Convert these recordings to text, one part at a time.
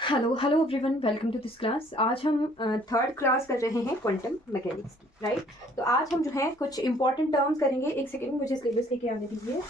Hello hello everyone, welcome to this class. आज हम third class कर रहे हैं क्वांटम मैकेनिक्स की, राइट। तो आज हम जो है कुछ इंपॉर्टेंट टर्म्स करेंगे। एक सेकेंड, मुझे सिलेबस लेके आने दीजिए।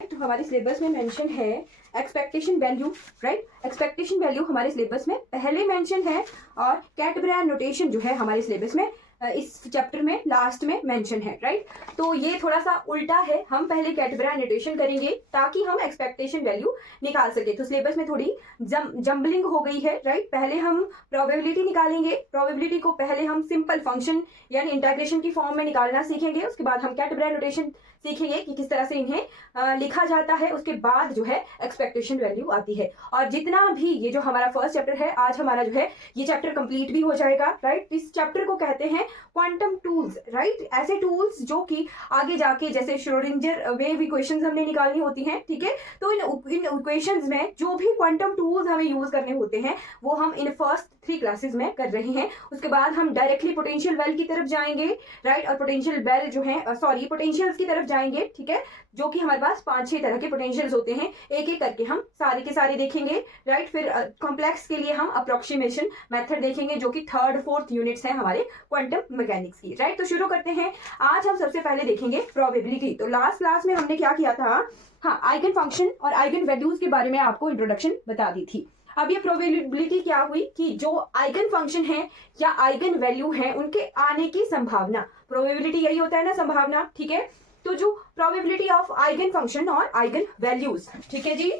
तो हमारे सिलेबस में मेंशन है expectation value, right. Expectation value हमारे सिलेबस में पहले मेंशन है और कैटब्रान नोटेशन जो है हमारे सिलेबस में इस चैप्टर में लास्ट में मेंशन है, राइट। तो ये थोड़ा सा उल्टा है, हम पहले कैटब्रान नोटेशन करेंगे ताकि हम एक्सपेक्टेशन वैल्यू निकाल सके। तो सिलेबस में थोड़ी जम्बलिंग हो गई है, राइट। पहले हम प्रोबेबिलिटी निकालेंगे, प्रोबेबिलिटी को पहले हम सिंपल फंक्शन यानी इंटीग्रेशन की फॉर्म में निकालना सीखेंगे। उसके बाद हम कैटब्रान नोटेशन सीखेंगे कि किस तरह से इन्हें लिखा जाता है। उसके बाद जो है एक्सपेक्टेशन वैल्यू आती है। और जितना भी ये जो हमारा फर्स्ट चैप्टर है, आज हमारा जो है ये चैप्टर कंप्लीट भी हो जाएगा, राइट। इस चैप्टर को कहते हैं क्वांटम टूल्स, राइट। ऐसे टूल्स जो कि आगे जाके जैसे श्रोडिंगर वेव इक्वेशंस हमने निकालनी होती हैं, ठीक है। तो इन इक्वेशंस में जो भी क्वांटम टूल्स हमें यूज करने होते हैं वो हम इन फर्स्ट 3 क्लासेस में कर रहे हैं। उसके बाद हम डायरेक्टली पोटेंशियल वेल की तरफ जाएंगे, राइट। और पोटेंशियल वेल जो है पोटेंशियल्स की तरफ जाएंगे, ठीक है। जो कि हमारे पास 5-6 तरह के पोटेंशियल्स होते हैं, एक एक करके हम सारे के सारे देखेंगे, राइट। फिर कॉम्प्लेक्स के लिए हम अप्रोक्सीमेशन मेथड देखेंगे जो कि 3rd-4th यूनिट्स हैं हमारे क्वांटम मैकेनिक्स की, राइट। तो शुरू करते हैं। आज हम सबसे पहले देखेंगे प्रोबेबिलिटी। तो लास्ट क्लास में हमने क्या किया था, हाँ, आइगन फंक्शन और आइगन वैल्यूज के बारे में आपको इंट्रोडक्शन बता दी थी। अब ये प्रोबेबिलिटी क्या हुई कि जो आइगन फंक्शन है या आइगन वैल्यू है उनके आने की संभावना, प्रोबेबिलिटी यही होता है ना, संभावना, ठीक है। तो जो प्रोबेबिलिटी ऑफ आइगन फंक्शन और आइगन वैल्यूज, ठीक है जी।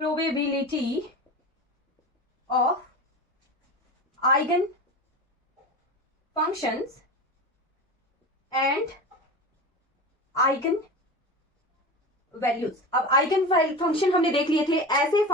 Probability of eigen functions and eigen values. अब आइगन फंक्शन हमने देख लिए थे, ऐसे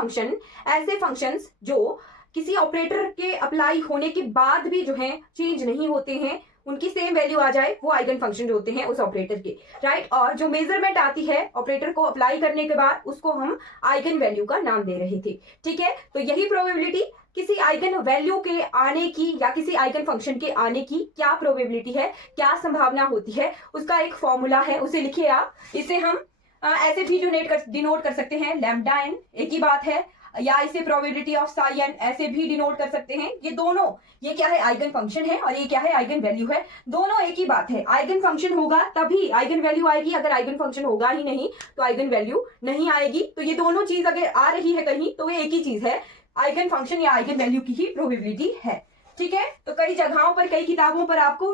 फंक्शंस जो किसी ऑपरेटर के अप्लाई होने के बाद भी जो है चेंज नहीं होते हैं, उनकी सेम वैल्यू आ जाए, वो आइगन फंक्शन जो होते हैं उस ऑपरेटर के, राइट। और जो मेजरमेंट आती है ऑपरेटर को अप्लाई करने के बाद, उसको हम आइगन वैल्यू का नाम दे रहे थे, ठीक है। तो यही प्रोबेबिलिटी किसी आइगन वैल्यू के आने की या किसी आइगन फंक्शन के आने की क्या प्रोबेबिलिटी है, क्या संभावना होती है, उसका एक फॉर्मूला है, उसे लिखिए आप। इसे हम ऐसे भी डिनोट कर सकते हैं, लैम्डा एन, एक ही बात है। या इसे प्रोबेबिलिटी ऑफ साई एन ऐसे भी डिनोट कर सकते हैं। ये दोनों, ये क्या है, आइगन फंक्शन है और ये क्या है, आइगन वैल्यू है। दोनों एक ही बात है। आइगन फंक्शन होगा तभी आइगन वैल्यू आएगी, अगर आइगन फंक्शन होगा ही नहीं तो आइगन वैल्यू नहीं आएगी। तो ये दोनों चीज अगर आ रही है कहीं तो ये एक ही चीज है, आइगन फंक्शन या आइगन वैल्यू की ही प्रोबेबिलिटी है, ठीक है। तो कई जगहों पर, कई किताबों पर आपको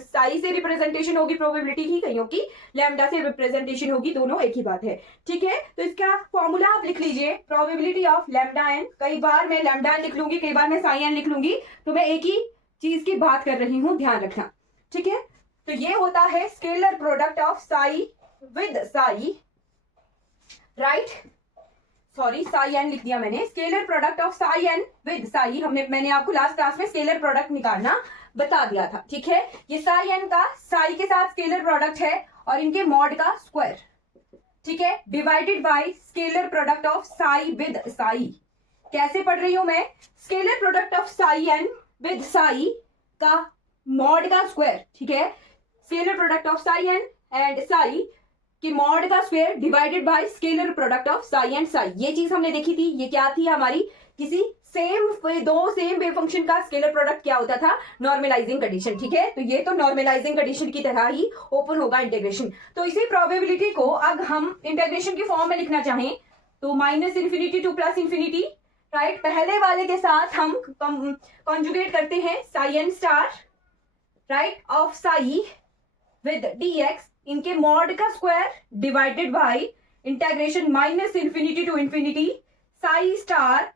साई से रिप्रेजेंटेशन होगी प्रोबेबिलिटी की, कईयों की लैम्डा से रिप्रेजेंटेशन होगी, दोनों एक ही बात है, ठीक है। तो इसका फॉर्मूला आप लिख लीजिए, प्रोबेबिलिटी ऑफ लैम्डा एन। कई बार मैं लैम्डा एन लिख लूंगी, कई बार मैं साई एन लिख लूंगी, तो मैं एक ही चीज की बात कर रही हूं, ध्यान रखना, ठीक है। तो ये होता है scalar product of psi with psi, right. Sorry, psi n लिख दिया मैंने। Scalar product of psi n with psi, मैंने आपको लास्ट क्लास में स्केलर प्रोडक्ट निकालना बता दिया था, ठीक है। ये साई एन का साई के साथ स्केलर प्रोडक्ट है और इनके मॉड का स्क्वायर, ठीक है, divided by scalar product of psi with psi. कैसे पढ़ रही हूं मैं, scalar product of psi n with psi का मॉड का स्क्वायर, ठीक है। Scalar product of psi n and psi कि मॉड का square divided by scalar product of psi and psi. ये चीज हमने देखी थी। ये क्या थी हमारी, किसी दो सेम वेव फंक्शन का स्केलर प्रोडक्ट क्या होता था, नॉर्मलाइजिंग कंडीशन, ठीक है। तो ये तो नॉर्मलाइजिंग कंडीशन की तरह ही ओपन होगा इंटीग्रेशन। तो इसी प्रोबेबिलिटी को अगर हम इंटीग्रेशन की फॉर्म में लिखना चाहें तो -∞ टू +∞, राइट। पहले वाले के साथ हम कॉन्जुगेट करते हैं psi n star, right, of psi with dx, इनके मॉड का square divided by integration -∞ to ∞ psi star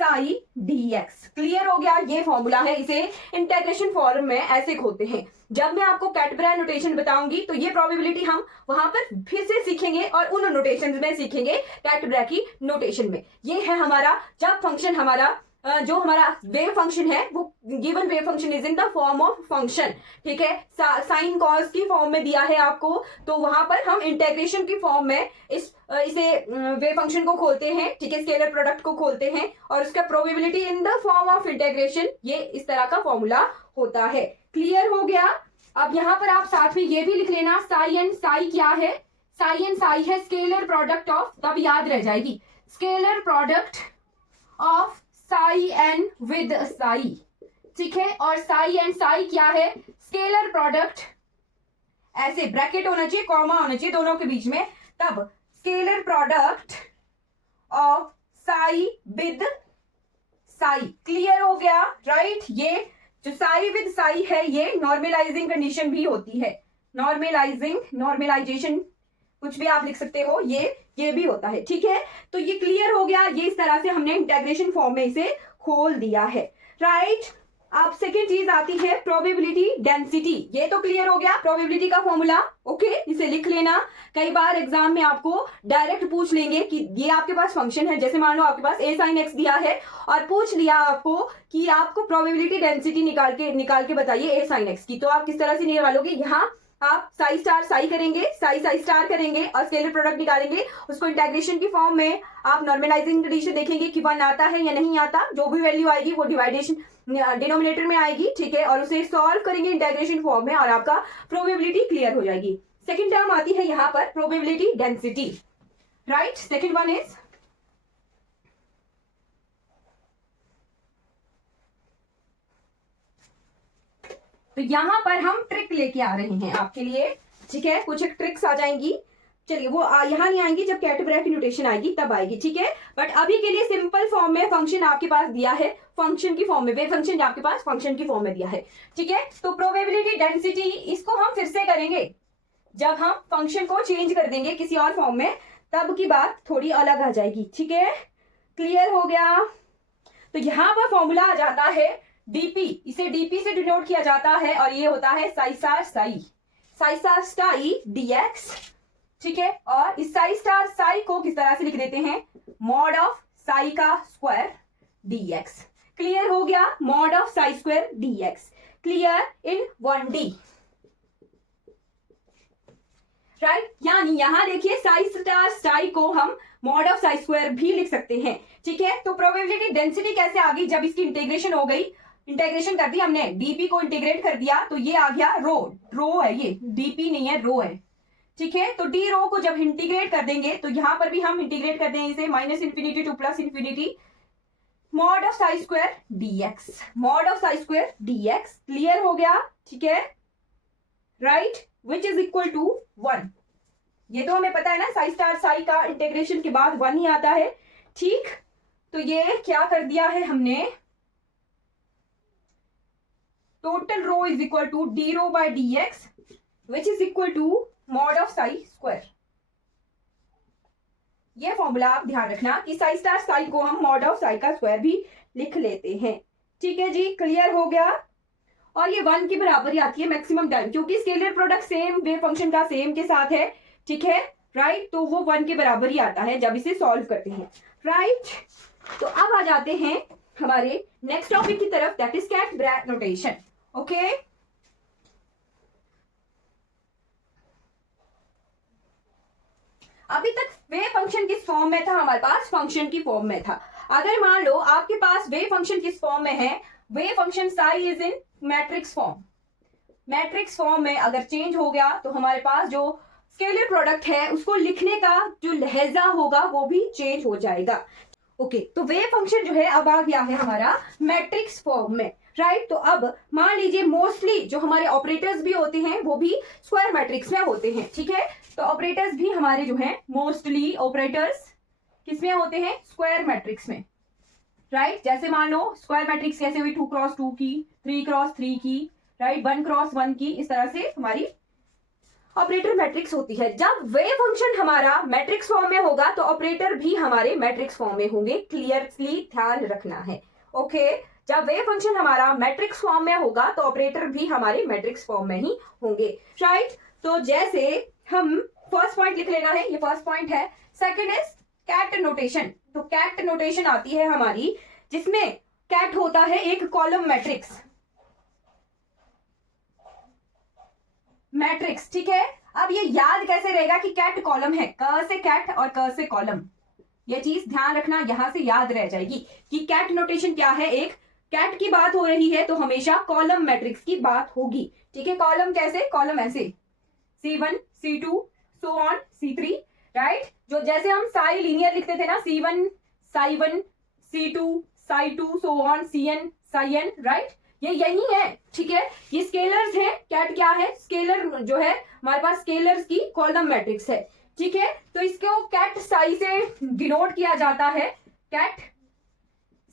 psi dx। Clear हो गया, ये फॉर्मूला है। इसे इंटीग्रेशन फॉर्म में ऐसे खोलते हैं। जब मैं आपको कैटब्रान नोटेशन बताऊंगी तो ये प्रोबेबिलिटी हम वहां पर फिर से सीखेंगे और उन नोटेशन में सीखेंगे, कैटब्रा की नोटेशन में। ये है हमारा, जब फंक्शन हमारा जो हमारा वेव फंक्शन है वो given wave function is in the form of function, ठीक है, साइन कॉस की फॉर्म में दिया है आपको, तो वहां पर हम इंटीग्रेशन की फॉर्म में इसे वेव फंक्शन को खोलते हैं, ठीक है, स्केलर प्रोडक्ट को खोलते हैं और उसका probability in the form of integration, ये इस तरह का फॉर्मूला होता है। क्लियर हो गया। अब यहाँ पर आप साथ में ये भी लिख लेना, साई एंड साई क्या है, साई एंड साई है स्केलर प्रोडक्ट ऑफ, तब याद रह जाएगी, scalar product of psi n with psi, ठीक है। और साई एंड साई क्या है, स्केलर प्रोडक्ट, ऐसे ब्रैकेट होना चाहिए, कॉमा होना चाहिए दोनों के बीच में, तब scalar product of psi with Sai. Clear हो गया, राइट। ये जो साई विद साई है ये नॉर्मलाइजिंग कंडीशन भी होती है, नॉर्मलाइजिंग, नॉर्मलाइजेशन कुछ भी आप लिख सकते हो, ये भी होता है, ठीक है। तो ये क्लियर हो गया, ये इस तरह से हमने इंटेग्रेशन फॉर्म में इसे खोल दिया है, राइट। अब सेकेंड चीज आती है प्रोबेबिलिटी डेंसिटी। ये तो क्लियर हो गया, प्रोबेबिलिटी का फॉर्मूला, ओके, इसे लिख लेना। कई बार एग्जाम में आपको डायरेक्ट पूछ लेंगे कि ये आपके पास फंक्शन है, जैसे मान लो आपके पास a sin x दिया है और पूछ लिया आपको कि आपको प्रोबेबिलिटी डेंसिटी निकाल के बताइए a sin x की, तो आप किस तरह से निकालोगे, यहाँ आप साई स्टार साई करेंगे, साई साई स्टार करेंगे और स्केलर प्रोडक्ट निकालेंगे, उसको इंटेग्रेशन की फॉर्म में आप नॉर्मलाइजिंग कंडीशन देखेंगे कि 1 आता है या नहीं आता, जो भी वैल्यू आएगी वो डिवाइडेशन डिनोमिनेटर में आएगी, ठीक है, और उसे सॉल्व करेंगे इंटेग्रेशन फॉर्म में और आपका प्रोबेबिलिटी क्लियर हो जाएगी। सेकंड टर्म आती है यहाँ पर probability density, right. Second one is तो यहां पर हम ट्रिक लेके आ रहे हैं आपके लिए, ठीक है, कुछ एक ट्रिक्स आ जाएंगी, चलिए वो यहां नहीं आएंगी, जब कैट ब्रैकेट नोटेशन आएगी तब आएगी, ठीक है। बट अभी के लिए सिंपल फॉर्म में फंक्शन आपके पास दिया है, फंक्शन की फॉर्म में, वेव फंक्शन आपके पास फंक्शन की फॉर्म में दिया है, ठीक है। तो प्रोबेबिलिटी डेंसिटी इसको हम फिर से करेंगे जब हम फंक्शन को चेंज कर देंगे किसी और फॉर्म में, तब की बात थोड़ी अलग आ जाएगी, ठीक है। क्लियर हो गया। तो यहां पर फॉर्मूला आ जाता है डीपी, इसे डीपी से डिनोट किया जाता है और ये होता है psi star psi, psi star psi dx, ठीक है। और इस साई स्टार साई को किस तरह से लिख देते हैं, मॉड ऑफ साई का स्क्वायर डीएक्स। क्लियर हो गया, mod of psi square dx, clear in 1D, right. यानी यहां देखिए साई स्टार साई को हम मॉड ऑफ साई स्क्वायर भी लिख सकते हैं, ठीक है। तो प्रोबेबिलिटी डेंसिटी कैसे आ गई, जब इसकी इंटीग्रेशन हो गई, इंटीग्रेशन कर दी हमने, डीपी को इंटीग्रेट कर दिया तो ये आ गया रो है, ये डीपी नहीं है, रो है, ठीक है। तो डी रो को जब इंटीग्रेट कर देंगे तो यहां पर भी हम इंटीग्रेट कर देंगे इसे -∞ to +∞, mod of psi square dx, mod of psi square dx. Clear हो गया, ठीक है, right, which is equal to 1। ये तो हमें पता है ना, साई स्टार साई का इंटीग्रेशन के बाद 1 ही आता है, ठीक। तो ये क्या कर दिया है हमने, total rho is equal to d rho by d x which is equal to mod of psi square. ये फॉर्मूला आप ध्यान रखना कि साई स्टार साई को हम मॉड ऑफ साई का स्क्वायर भी लिख लेते हैं, ठीक है जी। क्लियर हो गया। और ये 1 की बराबर ही आती है मैक्सिमम टाइम, क्योंकि scalar product same wave function का सेम के साथ है, ठीक है, राइट। तो वो 1 के बराबर ही आता है जब इसे सॉल्व करते हैं, राइट। तो अब आ जाते हैं हमारे नेक्स्ट टॉपिक की तरफ, that is ket bracket notation, okay. अभी तक वेव फंक्शन किस फॉर्म में था, हमारे पास फंक्शन की फॉर्म में था। अगर मान लो आपके पास वेव फंक्शन किस फॉर्म में है, wave function psi is in matrix form, matrix form में अगर चेंज हो गया तो हमारे पास जो स्केलर प्रोडक्ट है उसको लिखने का जो लहजा होगा वो भी चेंज हो जाएगा, ओके। तो वेव फंक्शन जो है अब आ गया है हमारा मैट्रिक्स फॉर्म में, राइट। तो अब मान लीजिए मोस्टली जो हमारे ऑपरेटर्स भी होते हैं वो भी स्क्वायर मैट्रिक्स में होते हैं, ठीक है। तो ऑपरेटर्स भी हमारे जो हैं मोस्टली ऑपरेटर्स किसमें होते हैं, स्क्वायर मैट्रिक्स में, राइट। जैसे मान लो स्क्वायर मैट्रिक्स कैसे हुई, 2x2 की, 3x3 की, राइट, 1x1 की, इस तरह से हमारी ऑपरेटर मैट्रिक्स होती है। जब वेव फंक्शन हमारा मैट्रिक्स फॉर्म में होगा तो ऑपरेटर भी हमारे मैट्रिक्स फॉर्म में होंगे, क्लियरली ध्यान रखना है, ओके। जब वेव फंक्शन हमारा मैट्रिक्स फॉर्म में होगा तो ऑपरेटर भी हमारे मैट्रिक्स फॉर्म में ही होंगे, राइट। तो जैसे हम फर्स्ट पॉइंट लिख लेना है, ये फर्स्ट पॉइंट है। Second is ket notation. तो कैट नोटेशन आती है हमारी जिसमें कैट होता है एक कॉलम मैट्रिक्स, मैट्रिक्स, ठीक है। अब ये याद कैसे रहेगा कि कैट कॉलम है, क से कैट और क से कॉलम, ये चीज ध्यान रखना, यहां से याद रह जाएगी कि कैट नोटेशन क्या है, एक कैट की बात हो रही है तो हमेशा कॉलम मैट्रिक्स की बात होगी, ठीक है। कॉलम कैसे, कॉलम ऐसे C1 C2 so on C3, right. जो जैसे हम साई लीनियर लिखते थे ना, C1 साई1, C2 साई2, सो ऑन Cn साइन, राइट। ये यही है, ठीक है। ये स्केलर्स है। कैट क्या है? स्केलर जो है हमारे पास स्केलर्स की कॉलम मैट्रिक्स है, ठीक है। तो इसको कैट साई से डिनोट किया जाता है, कैट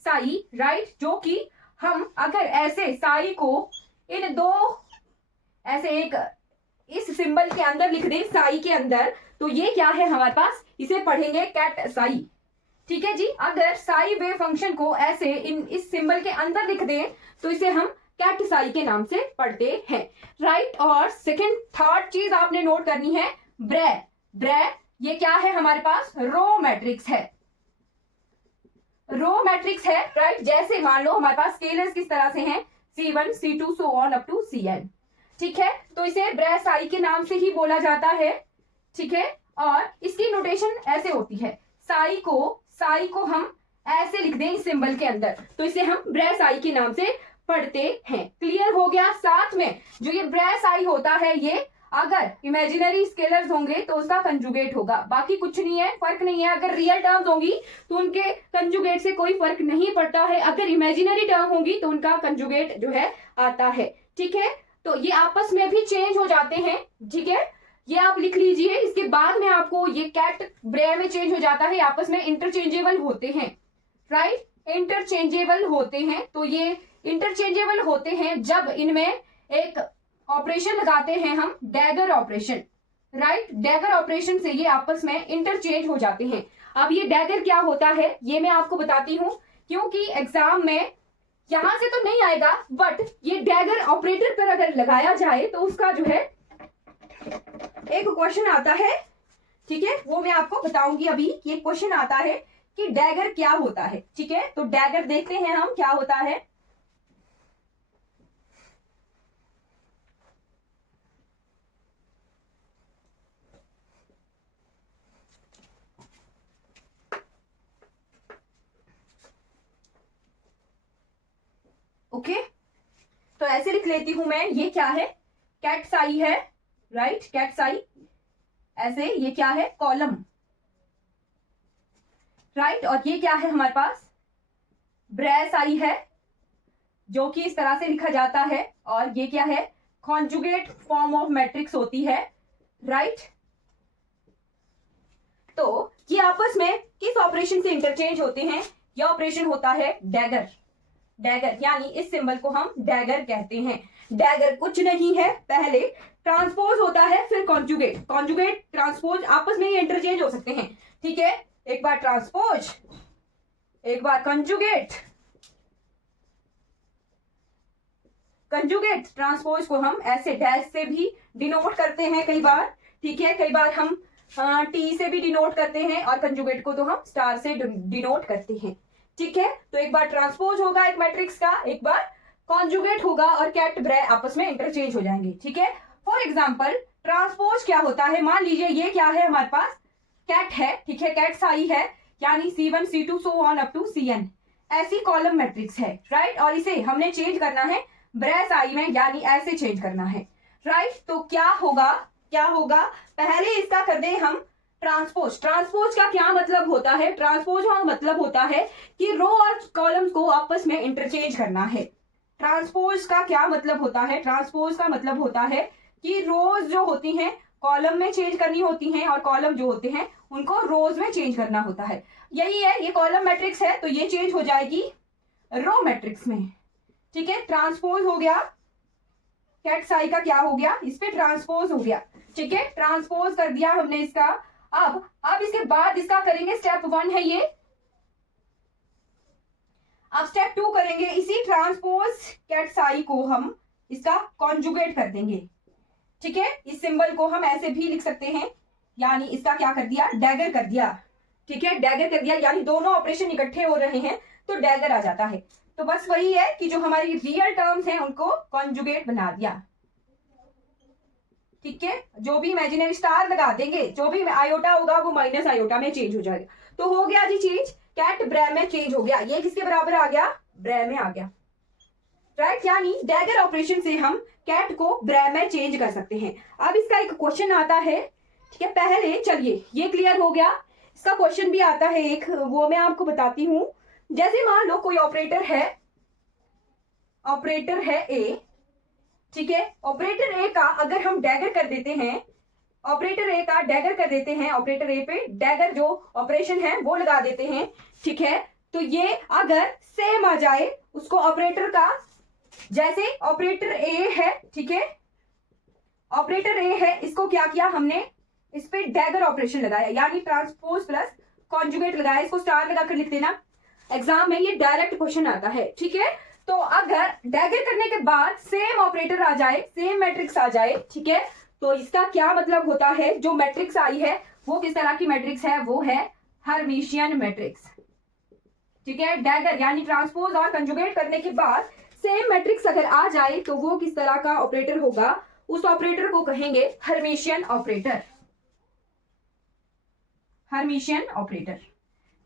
साई, राइट। जो कि हम अगर ऐसे साई को इन दो ऐसे एक इस सिंबल के अंदर लिख दें, साई के अंदर, तो ये क्या है हमारे पास, इसे पढ़ेंगे कैट साई, ठीक है जी। अगर साई वेव फंक्शन को ऐसे इस सिंबल के अंदर लिख दें तो इसे हम कैट साई के नाम से पढ़ते हैं, राइट। और सेकंड थर्ड चीज आपने नोट करनी है, ब्रे। ब्रे ये क्या है हमारे पास? रो मैट्रिक्स है, रो मैट्रिक्स है, राइट। जैसे मान लो हमारे पास स्केलर्स किस तरह से हैं, C1 C2 so on up to Cn, ठीक है। तो इसे ब्रे साई के नाम से ही बोला जाता है, ठीक है। और इसकी नोटेशन ऐसे होती है, साई को हम ऐसे लिख दें इस सिंबल के अंदर, तो इसे हम ब्रे साई के नाम से पढ़ते हैं। क्लियर हो गया? साथ में जो ये ब्रे साई होता है, ये अगर इमेजिनरी स्केलर्स होंगे तो उसका कंजुगेट होगा, बाकी कुछ नहीं है, फर्क नहीं है। अगर रियल टर्म्स होंगी तो उनके कंजुगेट से कोई फर्क नहीं पड़ता है, अगर इमेजिनरी टर्म होंगी तो उनका कंजुगेट जो है आता है, ठीक है। तो ये आपस में भी चेंज हो जाते हैं, ठीक है। ये आप लिख लीजिए, इसके बाद में आपको ये कैट ब्रे में चेंज हो जाता है, आपस में इंटरचेंजेबल होते हैं, राइट। इंटरचेंजेबल होते हैं, तो ये इंटरचेंजेबल होते हैं जब इनमें एक ऑपरेशन लगाते हैं हम, dagger operation, right. Dagger operation से ये आपस में इंटरचेंज हो जाते हैं। अब ये डैगर क्या होता है ये मैं आपको बताती हूं, क्योंकि एग्जाम में यहां से तो नहीं आएगा, बट ये डैगर ऑपरेटर पर अगर लगाया जाए तो उसका जो है एक क्वेश्चन आता है, ठीक है, वो मैं आपको बताऊंगी अभी। ये क्वेश्चन आता है कि डैगर क्या होता है, ठीक है। तो डैगर देखते हैं हम क्या होता है। ओके, तो ऐसे लिख लेती हूं मैं, ये क्या है? कैट साई है, राइट। कैट साई ऐसे, ये क्या है? Column, right. और ये क्या है हमारे पास? ब्रे साई है, जो कि इस तरह से लिखा जाता है। और ये क्या है? कॉन्जुगेट फॉर्म ऑफ मैट्रिक्स होती है, राइट। तो ये आपस में किस ऑपरेशन से इंटरचेंज होते हैं? ये ऑपरेशन होता है डैगर। डैगर यानी इस सिंबल को हम डैगर कहते हैं। डैगर कुछ नहीं है, पहले ट्रांसपोज होता है, फिर कॉन्जुगेट। कॉन्जुगेट ट्रांसपोज आपस में ही इंटरचेंज हो सकते हैं, ठीक है। एक बार ट्रांसपोज, एक बार कंजुगेट। कंजुगेट ट्रांसपोज को हम ऐसे डैश से भी डिनोट करते हैं कई बार, ठीक है। कई बार हम टी से भी डिनोट करते हैं, और कंजुगेट को तो हम स्टार से डिनोट करते हैं, ठीक है। तो एक बार ट्रांसपोज होगा एक मैट्रिक्स का, एक बार कॉन्जुगेट होगा, और कैट ब्रे आपस में इंटरचेंज हो जाएंगे, ठीक है। फॉर एग्जांपल ट्रांसपोज क्या होता है? मान लीजिए ये क्या है हमारे पास? कैट है, ठीक है। कैट साई है, यानी C1 C2 so on up to Cn, ऐसी कॉलम मैट्रिक्स है, राइट। और इसे हमने चेंज करना है ब्रे साई में, यानी ऐसे चेंज करना है, राइट। तो क्या होगा, क्या होगा? पहले इसका कर दें हम ट्रांसपोज। ट्रांसपोज का क्या मतलब होता है? ट्रांसपोज का मतलब होता है कि रो और कॉलम्स को आपस में इंटरचेंज करना है। ट्रांसपोज का क्या मतलब होता है? ट्रांसपोज का मतलब होता है कि रोज जो होती हैं कॉलम में चेंज करनी होती हैं, और कॉलम जो होते हैं उनको रोज में चेंज करना होता है। यही है, ये कॉलम मैट्रिक्स है, तो ये चेंज हो जाएगी रो मैट्रिक्स में, ठीक है। ट्रांसपोज हो गया, कैट साई का क्या हो गया? इस पे ट्रांसपोज हो गया, ठीक है। ट्रांसपोज कर दिया हमने इसका। अब इसके बाद इसका करेंगे, स्टेप 1 है ये। अब स्टेप 2 करेंगे, इसी ट्रांसपोज कैट साई को हम इसका कॉन्जुगेट कर देंगे, ठीक है। इस सिंबल को हम ऐसे भी लिख सकते हैं, यानी इसका क्या कर दिया? डैगर कर दिया, ठीक है। डैगर कर दिया, यानी दोनों ऑपरेशन इकट्ठे हो रहे हैं तो डैगर आ जाता है। तो बस वही है कि जो हमारी रियल टर्म्स हैं उनको कॉन्जुगेट बना दिया, ठीक है। जो भी इमेजिनरी स्टार लगा देंगे, जो भी आयोटा होगा वो माइनस आयोटा में चेंज हो जाएगा। तो हो गया जी चेंज, कैट ब्रे में चेंज हो गया। ये किसके बराबर आ गया? ब्रे में आ गया, राइट। यानी डैगर ऑपरेशन से हम कैट को ब्रे में चेंज कर सकते हैं। अब इसका एक क्वेश्चन आता है, ठीक है। पहले चलिए ये क्लियर हो गया। इसका क्वेश्चन भी आता है एक, वो मैं आपको बताती हूं। जैसे मान लो कोई ऑपरेटर है ए, ठीक है। ऑपरेटर ए का अगर हम डैगर कर देते हैं, ऑपरेटर ए का डैगर कर देते हैं, ऑपरेटर ए पे डैगर जो ऑपरेशन है वो लगा देते हैं, ठीक है। तो ये अगर सेम आ जाए उसको ऑपरेटर का, जैसे ऑपरेटर ए है, ठीक है, ऑपरेटर ए है, इसको क्या किया हमने, इस पे डैगर ऑपरेशन लगाया, यानी ट्रांसपोज प्लस कॉन्जुगेट लगाया। इसको स्टार लगाकर लिख देना, एग्जाम में ये डायरेक्ट क्वेश्चन आता है, ठीक है। तो अगर डैगर करने के बाद सेम ऑपरेटर आ जाए, सेम मैट्रिक्स आ जाए, ठीक है, तो इसका क्या मतलब होता है, जो मैट्रिक्स आई है वो किस तरह की मैट्रिक्स है, वो है हर्मिशियन मैट्रिक्स, ठीक है। डैगर यानी ट्रांसपोज और कंजुगेट करने के बाद सेम मैट्रिक्स अगर आ जाए तो वो किस तरह का ऑपरेटर होगा, उस ऑपरेटर को कहेंगे Hermitian operator, Hermitian operator.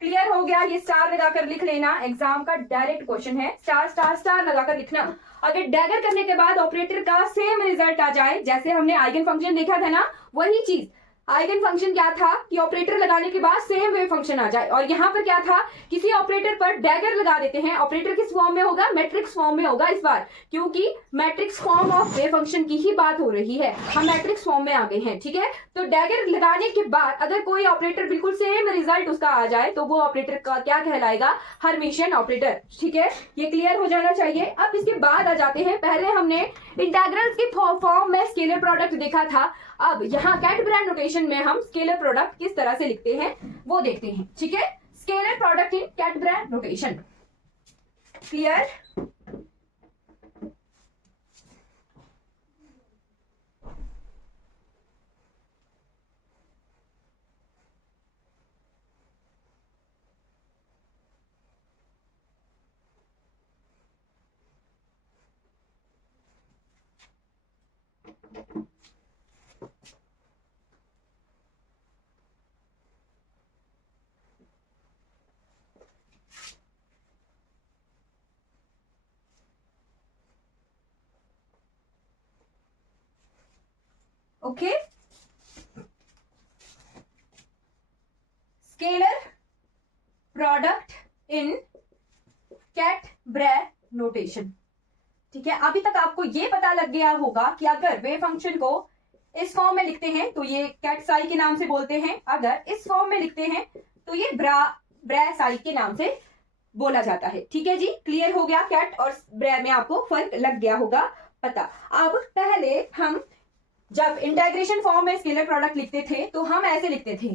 Clear हो गया। ये स्टार लगाकर लिख लेना, एग्जाम का डायरेक्ट क्वेश्चन है, स्टार स्टार स्टार लगाकर लिखना। अगर डैगर करने के बाद ऑपरेटर का सेम रिजल्ट आ जाए, जैसे हमने आइगन फंक्शन देखा था ना, वही चीज, आइगन फंक्शन क्या था कि ऑपरेटर लगाने के बाद सेम वेव फंक्शन आ जाए, और यहाँ पर क्या था, किसी ऑपरेटर पर डैगर लगा देते हैं। ऑपरेटर किस फॉर्म में होगा, मैट्रिक्स फॉर्म में होगा इस बार, क्योंकि matrix form of wave function की ही बात हो रही है, हम मैट्रिक्स फॉर्म में आ गए हैं, ठीक है। तो डैगर लगाने के बाद अगर कोई ऑपरेटर बिल्कुल सेम रिजल्ट उसका आ जाए तो वो ऑपरेटर का क्या कहलाएगा, हर्मिशियन ऑपरेटर, ठीक है। ये क्लियर हो जाना चाहिए। अब इसके बाद आ जाते हैं, पहले हमने इंटीग्रल्स की फॉर्म में स्केलर प्रोडक्ट देखा था, अब यहाँ कैट-ब्रैंड नोटेशन में हम स्केलर प्रोडक्ट किस तरह से लिखते हैं वो देखते हैं, ठीक है। Scalar product in cat-brand notation, clear. Okay, scalar product in cat-brand notation, ठीक है। अभी तक आपको ये पता लग गया होगा कि अगर वेव फंक्शन को इस फॉर्म में लिखते हैं तो ये कैट साई के नाम से बोलते हैं, अगर इस फॉर्म में लिखते हैं तो ये ब्रै साई के नाम से बोला जाता है, ठीक है जी। क्लियर हो गया, कैट और ब्रै में आपको फर्क लग गया होगा पता। अब पहले हम जब इंटीग्रेशन फॉर्म में स्केलर प्रोडक्ट लिखते थे तो हम ऐसे लिखते थे,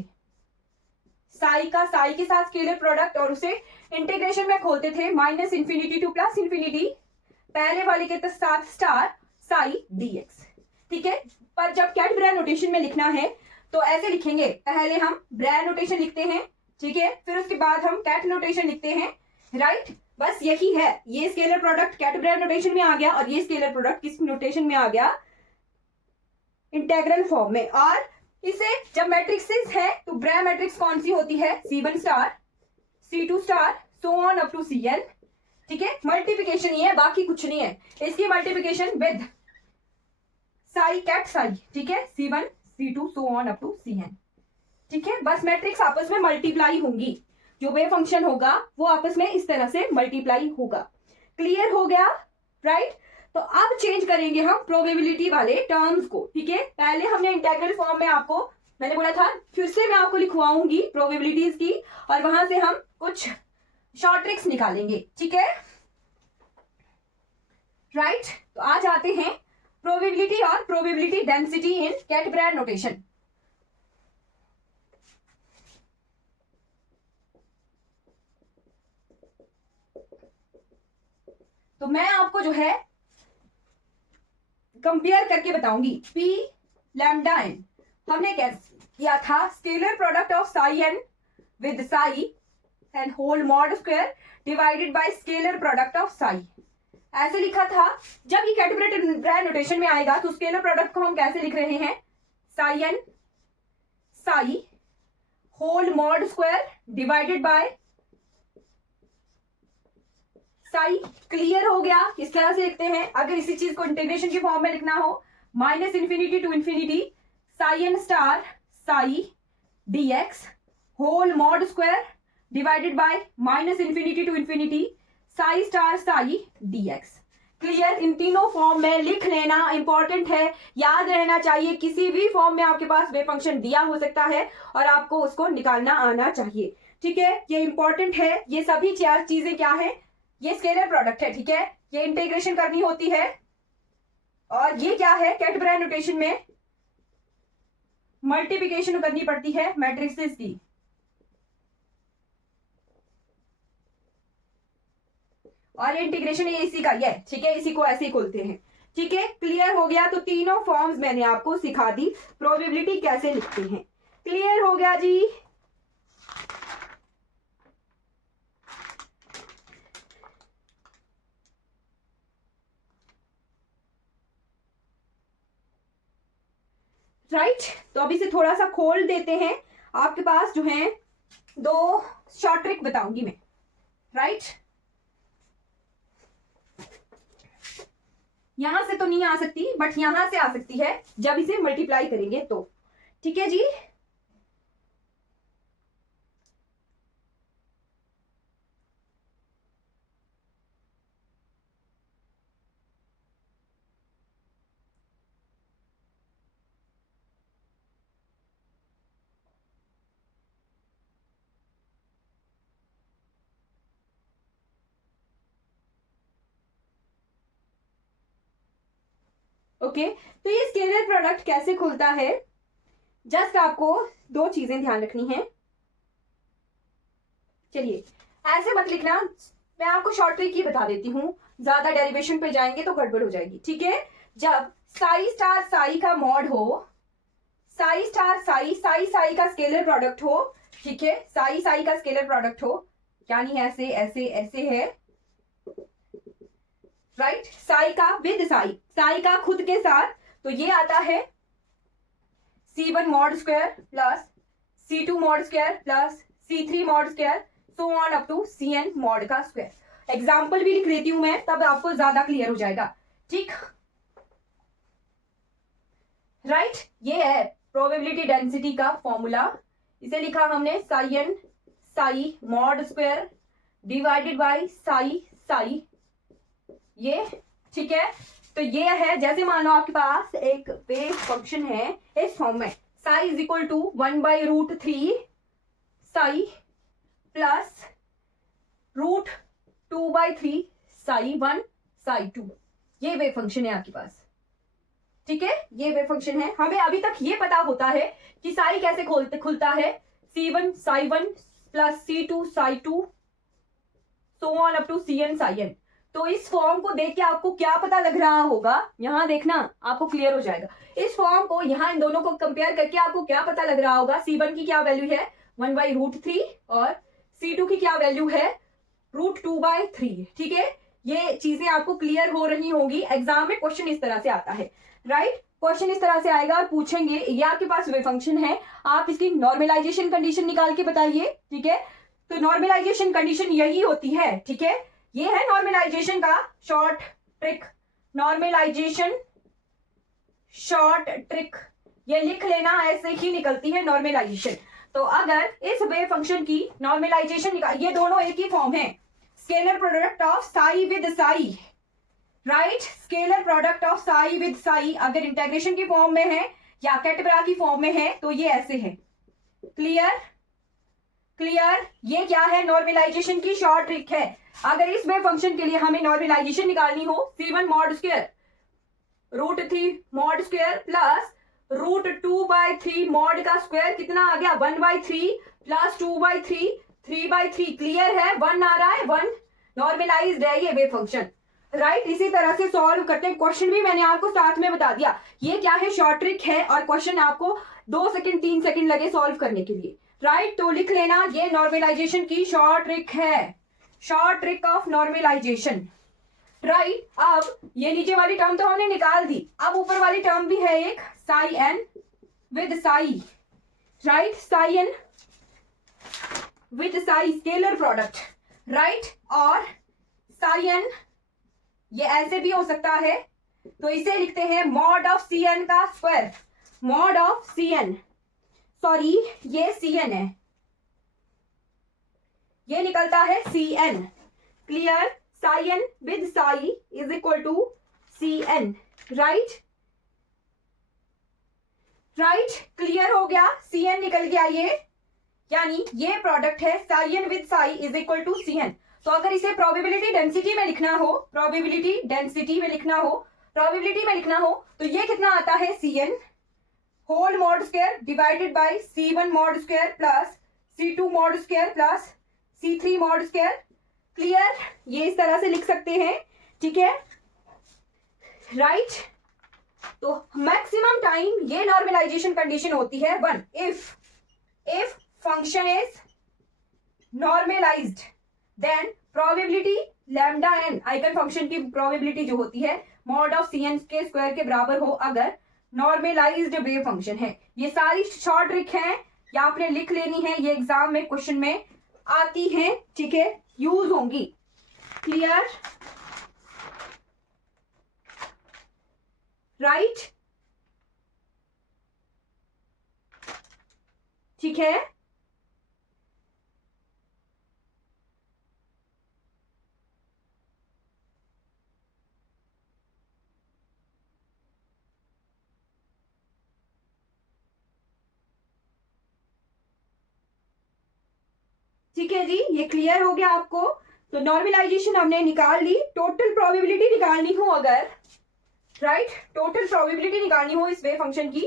साई का साई के साथ स्केलर प्रोडक्ट, और उसे इंटीग्रेशन में खोलते थे minus infinity to plus infinity, पहले वाले के साथ स्टार साई डीएक्स, ठीक है। पर जब कैट-ब्रैंड नोटेशन में लिखना है तो ऐसे लिखेंगे, पहले हम ब्रैंड नोटेशन लिखते हैं, ठीक है, फिर उसके बाद हम कैट नोटेशन लिखते हैं, राइट। बस यही है, ये स्केलर प्रोडक्ट कैट-ब्रैंड नोटेशन में आ गया और ये स्केलर प्रोडक्ट किस नोटेशन में आ गया, इंटीग्रल फॉर्म में। और इसे जब मैट्रिक्सेस है तो ब्रै मैट्रिक्स कौन सी होती है, C1 star, C2 star, so on up to Cn, ठीक है। मल्टीप्लिकेशन ही है, बाकी कुछ नहीं है, इसकी multiplication with psi ket psi, ठीक है, C1 C2 so on up to Cn, ठीक है। बस मैट्रिक्स आपस में मल्टीप्लाई होंगी, जो वेव फंक्शन होगा वो आपस में इस तरह से मल्टीप्लाई होगा। क्लियर हो गया, राइट। तो अब चेंज करेंगे हम प्रोबेबिलिटी वाले टर्म्स को, ठीक है। पहले हमने इंटीग्रल फॉर्म में आपको मैंने बोला था, फिर से मैं आपको लिखवाऊंगी प्रोबेबिलिटीज की, और वहां से हम कुछ शॉर्ट ट्रिक्स निकालेंगे, ठीक है, राइट। तो आज आते हैं प्रोबेबिलिटी और probability density in cat-brand notation. तो मैं आपको जो है कंपेयर करके बताऊंगी, पी लैम्डा एन हमने कैसे किया था, scalar product of psi n with psi and whole mod square divided by scalar product of psi, ऐसे लिखा था। जब ये कैट-ब्रैंड नोटेशन में आएगा तो स्केलर प्रोडक्ट को हम कैसे लिख रहे हैं, psi n psi whole mod square divided by psi. Clear हो गया, किस तरह से लिखते हैं। अगर इसी चीज को इंटीग्रेशन के फॉर्म में लिखना हो, minus infinity to infinity psi n star psi dx whole mod square divided by minus infinity to infinity psi star psi dx। Clear? इन तीनों फॉर्म में लिख लेना इंपॉर्टेंट है, याद रहना चाहिए। किसी भी फॉर्म में आपके पास वेव फंक्शन दिया हो सकता है और आपको उसको निकालना आना चाहिए। ठीक है, ये इंपॉर्टेंट है। ये सभी चार चीजें क्या है, ये स्केलर प्रोडक्ट है। ठीक है, ये इंटीग्रेशन करनी होती है और ये क्या है, कैडबरा नोटेशन में मल्टीप्लिकेशन करनी पड़ती है मैट्रिक्सेस की। और इंटीग्रेशन ये इसी का ही है। ठीक है, इसी को ऐसे ही खोलते हैं। ठीक है, क्लियर हो गया? तो तीनों फॉर्म्स मैंने आपको सिखा दी, प्रोबेबिलिटी कैसे लिखते हैं। क्लियर हो गया जी? राइट, तो अभी से थोड़ा सा खोल देते हैं। आपके पास जो है दो शॉर्ट ट्रिक बताऊंगी मैं। राइट, यहां से तो नहीं आ सकती बट यहां से आ सकती है जब इसे मल्टीप्लाई करेंगे तो। ठीक है जी, ओके। तो ये स्केलर प्रोडक्ट कैसे खुलता है, जस्ट आपको दो चीजें ध्यान रखनी है। चलिए, ऐसे मत लिखना, मैं आपको शॉर्ट ट्रिक ही बता देती हूं, ज्यादा डेरिवेशन पे जाएंगे तो गड़बड़ हो जाएगी। ठीक है, जब साई स्टार साई का मॉड हो, साई स्टार साई साई साई का स्केलर प्रोडक्ट हो, ठीक है, साई साई का स्केलर प्रोडक्ट हो, यानी ऐसे ऐसे ऐसे है। राइट, साई का विद साई, साई का खुद के साथ, तो ये आता है C1 mod square plus C2 mod square plus C3 mod square so on up to Cn mod का स्क्वायर। एग्जाम्पल भी लिख लेती हूं मैं, तब आपको ज्यादा क्लियर हो जाएगा। ठीक, राइट, ये है प्रोबेबिलिटी डेंसिटी का फॉर्मूला। इसे लिखा हमने psi n psi mod square divided by psi psi, ये। ठीक है, तो ये है, जैसे मान लो आपके पास एक वेव फंक्शन है इस फॉर्म में, psi is equal to 1/√3 psi plus √2/3 psi 1 psi 2, ये वेव फंक्शन है आपके पास। ठीक है, ये वेव फंक्शन है। हमें अभी तक ये पता होता है कि साई कैसे खुलता है, C1 psi 1 plus C2 psi 2 so on up to Cn psi n। तो इस फॉर्म को देख के आपको क्या पता लग रहा होगा, यहां देखना आपको क्लियर हो जाएगा। इस फॉर्म को यहां इन दोनों को कंपेयर करके आपको क्या पता लग रहा होगा, C1 की क्या वैल्यू है 1/√3 और C2 की क्या वैल्यू है √2/3। ठीक है, ये चीजें आपको क्लियर हो रही होंगी। एग्जाम में क्वेश्चन इस तरह से आता है। राइट, क्वेश्चन इस तरह से आएगा और पूछेंगे ये आपके पास वेव फंक्शन है, आप इसकी नॉर्मलाइजेशन कंडीशन निकाल के बताइए। ठीक है, तो नॉर्मलाइजेशन कंडीशन यही होती है। ठीक है, ये है नॉर्मलाइजेशन का short trick, normalization short trick, ये लिख लेना, ऐसे ही निकलती है नॉर्मलाइजेशन। तो अगर इस वेव फंक्शन की नॉर्मलाइजेशन निकाल, ये दोनों एक ही फॉर्म है, scalar product of psi with psi. Right, scalar product of psi with Sai अगर इंटीग्रेशन की फॉर्म में है या कैटेगरा की फॉर्म में है तो ये ऐसे है। क्लियर? क्लियर? ये क्या है, नॉर्मलाइजेशन की शॉर्ट ट्रिक है। अगर इस वेव फंक्शन के लिए हमें नॉर्मलाइजेशन निकालनी हो, C1 mod square √3 mod square plus √2/3 mod का स्क्वायर, कितना आ गया 1/3 प्लस 2/3 3/3। क्लियर है? 1 आ रहा है, 1 नॉर्मलाइज्ड है ये वेव फंक्शन। राइट, इसी तरह से सॉल्व करते हैं। क्वेश्चन भी मैंने आपको साथ में बता दिया, ये क्या है, शॉर्ट ट्रिक है और क्वेश्चन आपको 2 सेकंड 3 सेकंड लगे सॉल्व करने के लिए। राइट, तो लिख लेना, ये नॉर्मलाइजेशन की शॉर्ट ट्रिक है, short trick of normalization. Right, अब ये नीचे वाली टर्म तो हमने निकाल दी, अब ऊपर वाली टर्म भी है एक, psi n with psi. Right, psi n with psi scalar product. Right, और साई एन ये ऐसे भी हो सकता है, तो इसे लिखते हैं मॉड ऑफ सी एन का square, mod of C n sorry ये Cn है, ये निकलता है Cn। Clear? Psi n with psi is equal to Cn। Right right, clear हो गया, Cn निकल गया ये, यानी ये प्रोडक्ट है psi n with psi is equal to Cn। तो अगर इसे प्रोबेबिलिटी डेंसिटी में लिखना हो, प्रोबेबिलिटी डेंसिटी में लिखना हो, प्रोबेबिलिटी में लिखना हो, तो ये कितना आता है Cn whole mod square divided by C1 mod square plus C2 mod square plus C3 mod square. Clear? ये इस तरह से लिख सकते हैं, ठीक है, राइट। तो मैक्सिमम टाइम ये नॉर्मलाइजेशन कंडीशन होती है 1 if function is normalized, then probability lambda n, eigen function की प्रोबेबिलिटी जो होती है मॉड ऑफ Cn के स्क्वायर के बराबर हो अगर नॉर्मलाइज्ड वेव फंक्शन है। ये सारी शॉर्ट ट्रिक है, या आपने लिख लेनी है, ये एग्जाम में क्वेश्चन में आती है, ठीक है, यूज होंगी। क्लियर? राइट, ठीक है। ठीक है जी, ये क्लियर हो गया आपको। तो नॉर्मलाइजेशन हमने निकाल ली, टोटल प्रोबेबिलिटी निकालनी हो अगर, राइट, टोटल प्रोबेबिलिटी निकालनी हो इस वेव फंक्शन की,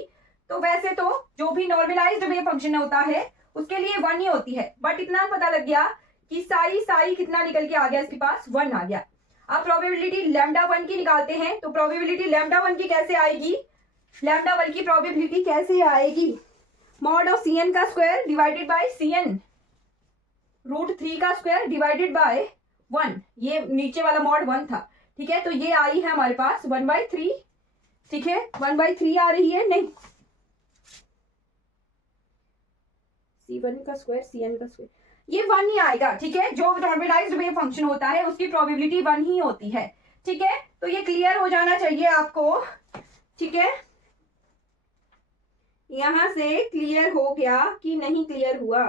तो वैसे तो जो भी नॉर्मलाइज्ड वेव फंक्शन होता है उसके लिए 1 ही होती है, बट इतना पता लग गया कि साई साई कितना निकल के आ गया, इसके पास 1 आ गया। अब प्रोबेबिलिटी लैम्डा 1 की निकालते हैं, तो प्रोबेबिलिटी लैम्डा 1 की कैसे आएगी, लैम्डा 1 की प्रोबेबिलिटी कैसे आएगी, मॉड ऑफ Cn का स्क्वायर डिवाइडेड बाय Cn √3 का स्क्वायर डिवाइडेड बाय 1, ये नीचे वाला मॉड 1 था, ठीक है। तो ये आई है हमारे पास 1/3, ठीक है, 1/3 आ रही है, नहीं C1 का स्क्वायर Cn का स्क्वायर, ये 1 ही आएगा, ठीक है। जो नॉर्मलाइज्ड वेव फंक्शन होता है उसकी प्रोबेबिलिटी 1 ही होती है, ठीक है। तो ये क्लियर हो जाना चाहिए आपको, ठीक है। यहां से क्लियर हो गया कि नहीं क्लियर हुआ?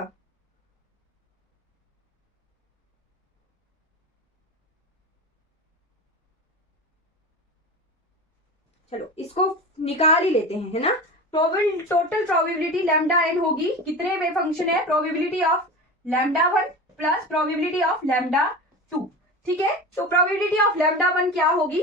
चलो इसको निकाल ही लेते हैं, है ना। टोटल प्रोबेबिलिटी लैम्डा एन होगी, कितने वेव फंक्शन है, probability of lambda 1 plus probability of lambda 2, ठीक है। तो प्रोबेबिलिटी ऑफ लैम्डा 1 क्या होगी,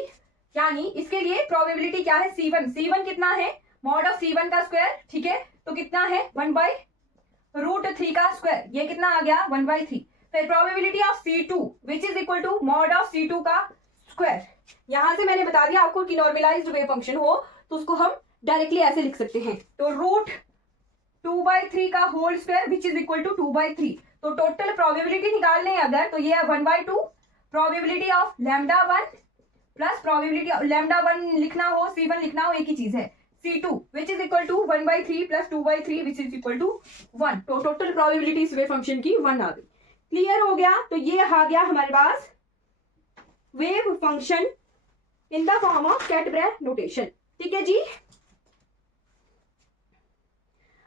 यानी इसके लिए प्रोबेबिलिटी क्या है, C1 कितना है, मॉड ऑफ C1 का स्क्वायर, ठीक है, तो कितना है 1/√3 का स्क्वायर, ये कितना आ गया 1/3। फिर probability of C2 which is equal to mod of C2 का स्क्वायर। यहां से मैंने बता दिया आपको कि नॉर्मलाइज्ड वेव फंक्शन हो तो उसको हम डायरेक्टली ऐसे लिख सकते हैं, तो √2/3 का whole square which is equal to 2/3। तो टोटल प्रोबेबिलिटी निकालने अगर, तो ये 1/2 probability of lambda 1 plus probability lambda 1 लिखना हो, C1 लिखना हो, एक ही चीज है, C2 which is equal to 1/3 plus 2/3 which is equal to 1। तो टोटल प्रोबेबिलिटी इस वेव फंक्शन की 1 आ गई। क्लियर हो गया? तो ये आ गया हमारे पास wave function in the form of ket bra notation, ठीक है जी।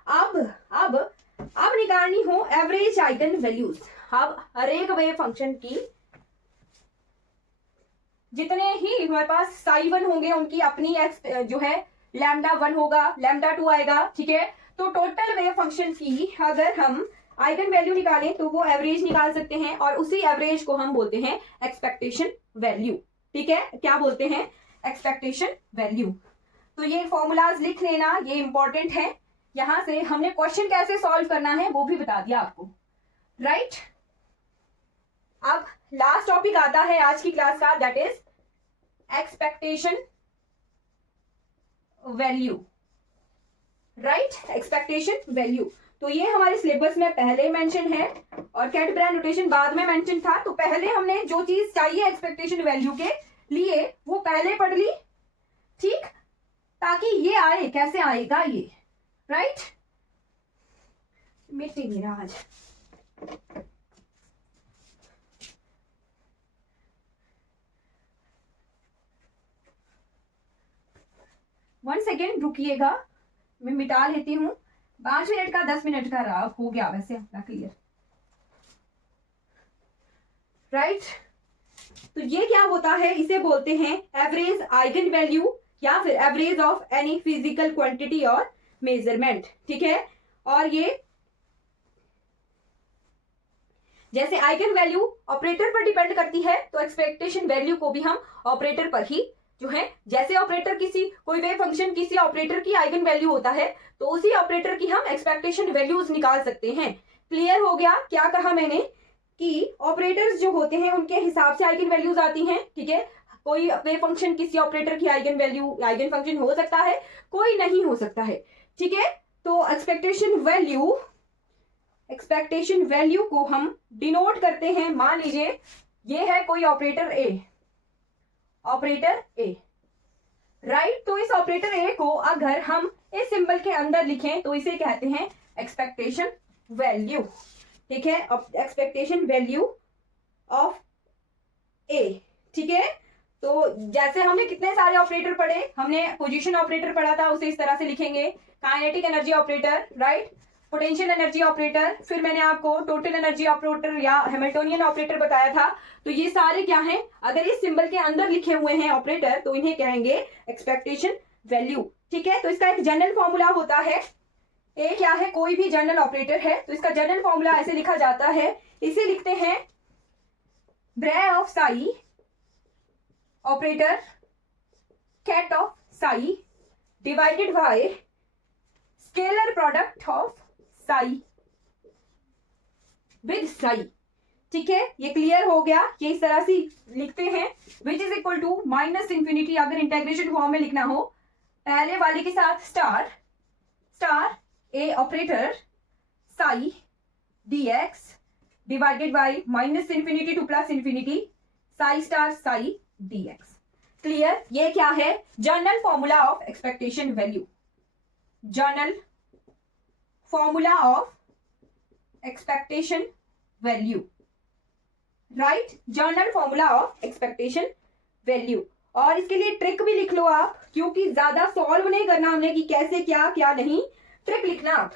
अब निकालनी हो एवरेज आइगन वैल्यूज। अब हर एक वेव फंक्शन की जितने ही हमारे पास साई 1 होंगे उनकी अपनी जो है लैम्डा 1 होगा, लैम्डा 2 आएगा, ठीक है। तो टोटल वेव फंक्शन की अगर हम आइगन वैल्यू निकालें तो वो एवरेज निकाल सकते हैं, और उसी एवरेज को हम बोलते हैं एक्सपेक्टेशन वैल्यू, ठीक है। क्या बोलते हैं, एक्सपेक्टेशन वैल्यू। तो ये फॉर्मूलाज लिख लेना, ये इंपॉर्टेंट है। यहां से हमने क्वेश्चन कैसे सॉल्व करना है वो भी बता दिया आपको, राइट। अब लास्ट टॉपिक आता है आज की क्लास का, that is expectation value, right, expectation value. तो ये हमारे सिलेबस में पहले मेंशन है और कैटब्रे नोटेशन बाद में मेंशन था। तो पहले हमने जो चीज चाहिए एक्सपेक्टेशन वैल्यू के लिए वो पहले पढ़ ली, ठीक, ताकि ये आए, कैसे आएगा ये, राइट। मिट नहीं रहा आज, वन सेकेंड रुकिएगा, मैं मिटा लेती हूं। 5 मिनट का 10 मिनट का रहा हो गया वैसे अपना क्लियर, राइट। तो ये क्या होता है, इसे बोलते हैं एवरेज आइगन वैल्यू या फिर average of any physical quantity और मेजरमेंट, ठीक है। और ये जैसे आइगन वैल्यू ऑपरेटर पर डिपेंड करती है, तो एक्सपेक्टेशन वैल्यू को भी हम ऑपरेटर पर ही जो है, जैसे ऑपरेटर किसी कोई वेव फंक्शन किसी ऑपरेटर की आइगन वैल्यू होता है, तो उसी ऑपरेटर की हम एक्सपेक्टेशन वैल्यूज निकाल सकते हैं। क्लियर हो गया क्या कहा मैंने, कि ऑपरेटर्स जो होते हैं उनके हिसाब से आइगन वैल्यूज आती हैं, ठीक है। कोई वेव फंक्शन किसी ऑपरेटर की आइगन वैल्यू आइगन फंक्शन हो सकता है, कोई नहीं हो सकता है, ठीक है। तो एक्सपेक्टेशन वैल्यू को हम डिनोट करते हैं, मान लीजिए ये है कोई ऑपरेटर ए, राइट। तो इस ऑपरेटर ए को अगर हम इस सिंबल के अंदर लिखें तो इसे कहते हैं एक्सपेक्टेशन वैल्यू, ठीक है, एक्सपेक्टेशन वैल्यू ऑफ ए, ठीक है। तो जैसे हमने कितने सारे ऑपरेटर पढ़े, हमने पोजीशन ऑपरेटर पढ़ा था, उसे इस तरह से लिखेंगे, kinetic energy operator, right, potential energy operator, फिर मैंने आपको टोटल एनर्जी ऑपरेटर या हैमिल्टोनियन ऑपरेटर बताया था। तो ये सारे क्या हैं, अगर इस सिंबल के अंदर लिखे हुए हैं ऑपरेटर तो इन्हें कहेंगे एक्सपेक्टेशन वैल्यू, ठीक है। तो इसका एक जनरल फॉर्मूला होता है, ए क्या है, कोई भी जनरल ऑपरेटर है, तो इसका जनरल फॉर्मूला ऐसे लिखा जाता है, इसे लिखते हैं bra of psi operator ket of psi divided by scalar product of psi with psi, ठीक है। ये क्लियर हो गया, ये इस तरह से लिखते हैं, which is equal to minus infinity, अगर इंटेग्रेशन फॉर्म में लिखना हो, पहले वाले के साथ star A operator psi dx divided by minus infinity to plus infinity psi star psi dx। Clear, ये क्या है, general formula of expectation value, general formula of expectation value, right, general formula of expectation value. और इसके लिए trick भी लिख लो आप, क्योंकि ज्यादा सॉल्व नहीं करना हमने कि कैसे क्या क्या नहीं, ट्रिक लिखना आप,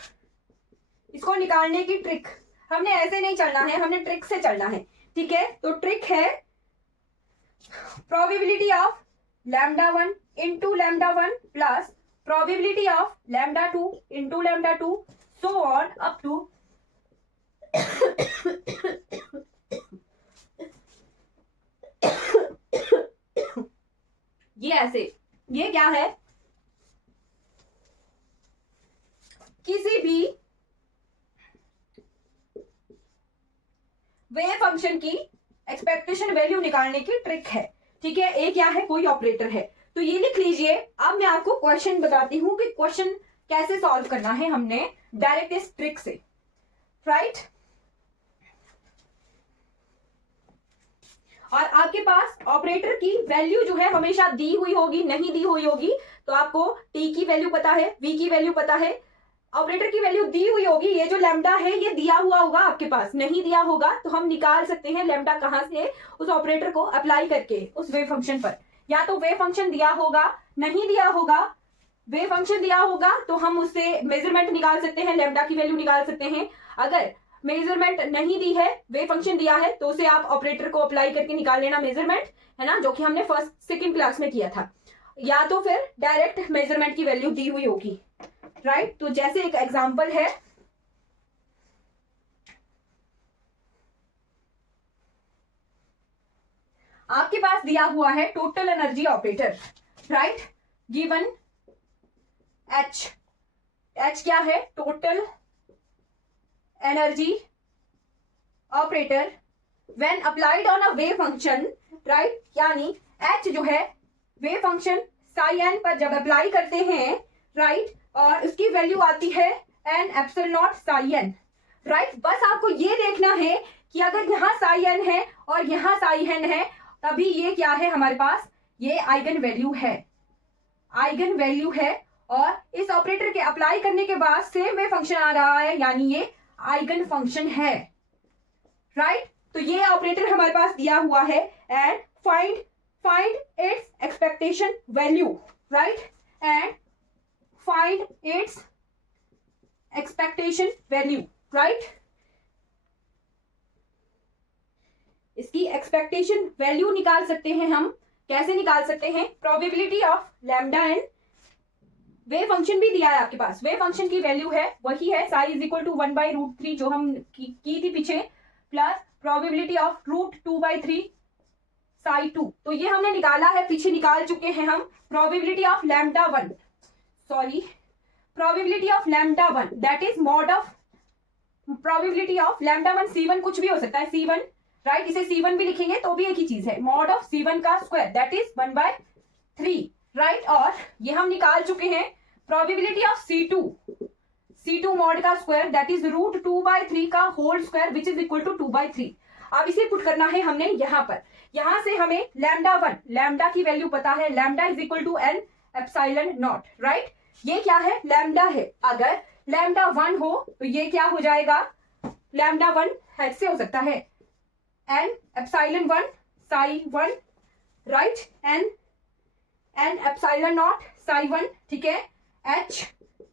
इसको निकालने की ट्रिक, हमने ऐसे नहीं चलना है, हमने ट्रिक से चलना है, ठीक है। तो ट्रिक है probability of λ1 into λ1 plus probability of λ2 into λ2 so on up to ये ऐसे, ये क्या है, किसी भी वेव फंक्शन की एक्सपेक्टेशन वैल्यू निकालने की ट्रिक है, ठीक है। ए क्या है, कोई ऑपरेटर है, तो ये लिख लीजिए। अब मैं आपको क्वेश्चन बताती हूं कि क्वेश्चन कैसे सॉल्व करना है हमने डायरेक्ट इस ट्रिक से, राइट। और आपके पास ऑपरेटर की वैल्यू जो है हमेशा दी हुई होगी, नहीं दी हुई होगी तो आपको टी की वैल्यू पता है, वी की वैल्यू पता है, ऑपरेटर की वैल्यू दी हुई होगी, ये जो लैम्डा है ये दिया हुआ होगा आपके पास, नहीं दिया होगा तो हम निकाल सकते हैं लैम्डा कहां से, उस ऑपरेटर को अप्लाई करके उस वेव फंक्शन पर, या तो वेव फंक्शन दिया होगा, नहीं दिया होगा, वेव फंक्शन दिया होगा तो हम उससे मेजरमेंट निकाल सकते हैं, लैम्डा की वैल्यू निकाल सकते हैं। अगर मेजरमेंट नहीं दी है, वेव फंक्शन दिया है, तो उसे आप ऑपरेटर को अप्लाई करके निकाल लेना मेजरमेंट, है ना, जो कि हमने फर्स्ट सेकंड क्लास में किया था, या तो फिर डायरेक्ट मेजरमेंट की वैल्यू दी हुई होगी, राइट। तो जैसे एक एग्जांपल है, आपके पास दिया हुआ है total energy operator, right, given H क्या है, total energy operator when applied on a wave function, right, यानी एच जो है वेव फंक्शन साई एन पर जब अप्लाई करते हैं, राइट, और उसकी वैल्यू आती है n epsilon naught psi n, right. बस आपको ये देखना है कि अगर यहाँ साई एन है और यहाँ साई एन है, तभी ये क्या है हमारे पास, ये आइगन वैल्यू है, आइगन वैल्यू है, और इस ऑपरेटर के अप्लाई करने के बाद सेम वेव फंक्शन आ रहा है, यानी ये आइगन फंक्शन है, राइट। तो ये ऑपरेटर हमारे पास दिया हुआ है, and find its expectation value, right, and find its expectation value, right. इसकी एक्सपेक्टेशन वैल्यू निकाल सकते हैं हम। कैसे निकाल सकते हैं? Probability of lambda n, wave function भी दिया है आपके पास, वेव फंक्शन की वैल्यू है वही है साई इज इक्वल टू 1/√3 जो हम की थी पीछे, प्लस प्रोबेबिलिटी ऑफ √2/3 साई 2। तो ये हमने निकाला है, पीछे निकाल चुके हैं हम। Probability of lambda 1, sorry, probability of lambda 1 that is mod of probability of lambda 1 C1 कुछ भी हो सकता है, C1, राइट। इसे C1 भी लिखेंगे तो भी एक ही चीज है, मॉड ऑफ C1 का स्क्वायर दैट इज 1/3, राइट। और ये हम निकाल चुके हैं प्रोबेबिलिटी ऑफ C2 मॉड का स्क्वायर दैट इज √2/3 का whole square which is equal to 2/3। अब इसे पुट करना है हमने यहाँ पर। यहां से हमें लैम्डा 1, लैम्डा की वैल्यू पता है, lambda is equal to n epsilon not, right. ये क्या है? लैम्डा है। अगर लैम्डा 1 हो तो ये क्या हो जाएगा? लैम्डा 1 ऐसे हो सकता है n epsilon 1 Sai 1, right, n epsilon naught Sai 1, ठीक है। h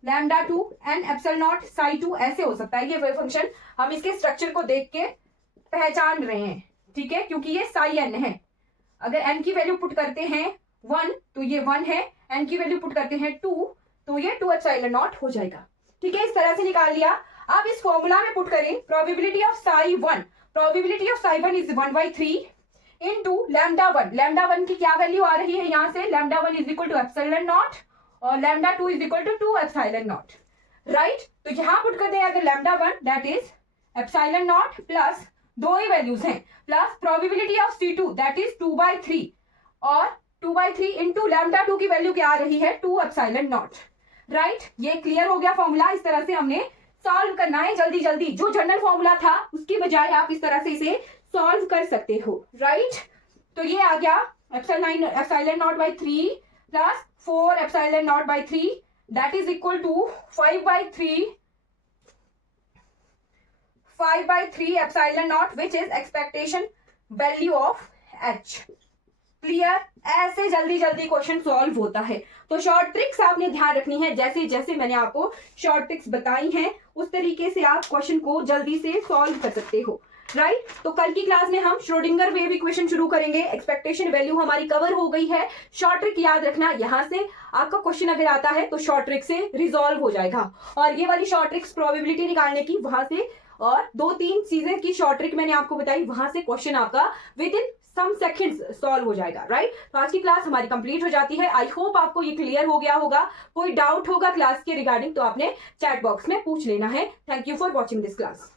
lambda 2 n epsilon naught Sai 2 ऐसे हो सकता है। ये वेव फंक्शन हम इसके स्ट्रक्चर को देख के पहचान रहे हैं, ठीक है, क्योंकि ये साई n है। अगर n की वैल्यू पुट करते हैं 1 तो ये 1 है, n की वैल्यू पुट करते हैं 2 तो ये 2 एप्सिलॉन नॉट हो जाएगा, ठीक है। इस तरह से निकाल लिया। अब इस फॉर्मूला में पुट करें probability of psi 1, probability of psi 1 is 1/3 into lambda 1। Lambda 1 की क्या वैल्यू आ रही है यहाँ से? Lambda 1 is equal to epsilon nought और lambda 2 is equal to 2 epsilon not, right. तो यहाँ पुट करते हैं अगर lambda 1 that is epsilon nought plus दो ही वैल्यूज हैं, plus probability of C2 that is 2/3 और 2/3 इंटू लैम्डा 2 की वैल्यू क्या आ रही है? 2 एप्सिलॉन नॉट, राइट। ये क्लियर हो गया फॉर्मूला। इस तरह से हमने सॉल्व करना है जल्दी जल्दी। जो जनरल फॉर्मूला था उसकी बजाय आप इस तरह से इसे सॉल्व कर सकते हो, राइट। तो ये आ गया epsilon naught by 3 plus 4 epsilon naught by 3 that is equal to 5/3 epsilon naught which is expectation value of h। Clear? ऐसे जल्दी जल्दी क्वेश्चन सॉल्व होता है। तो शॉर्ट ट्रिक्स आपने ध्यान रखनी है, जैसे जैसे मैंने आपको शॉर्ट ट्रिक्स बताई हैं उस तरीके से आप क्वेश्चन को जल्दी से सॉल्व कर सकते हो, राइट। तो कल की क्लास में हम श्रोडिंगर वेव इक्वेशन शुरू करेंगे। एक्सपेक्टेशन वैल्यू हमारी कवर हो गई है। शॉर्ट ट्रिक याद रखना, यहाँ से आपका क्वेश्चन अगर आता है तो शॉर्ट ट्रिक से रिजॉल्व हो जाएगा। और ये वाली शॉर्ट ट्रिक्स प्रोबेबिलिटी निकालने की, वहां से और 2-3 चीजें की शॉर्ट ट्रिक मैंने आपको बताई, वहां से क्वेश्चन आपका within some seconds solve हो जाएगा, राइट। तो आज की क्लास हमारी कंप्लीट हो जाती है। आई होप आपको ये क्लियर हो गया होगा। कोई डाउट होगा क्लास के रिगार्डिंग तो आपने चैट बॉक्स में पूछ लेना है। Thank you for watching this class.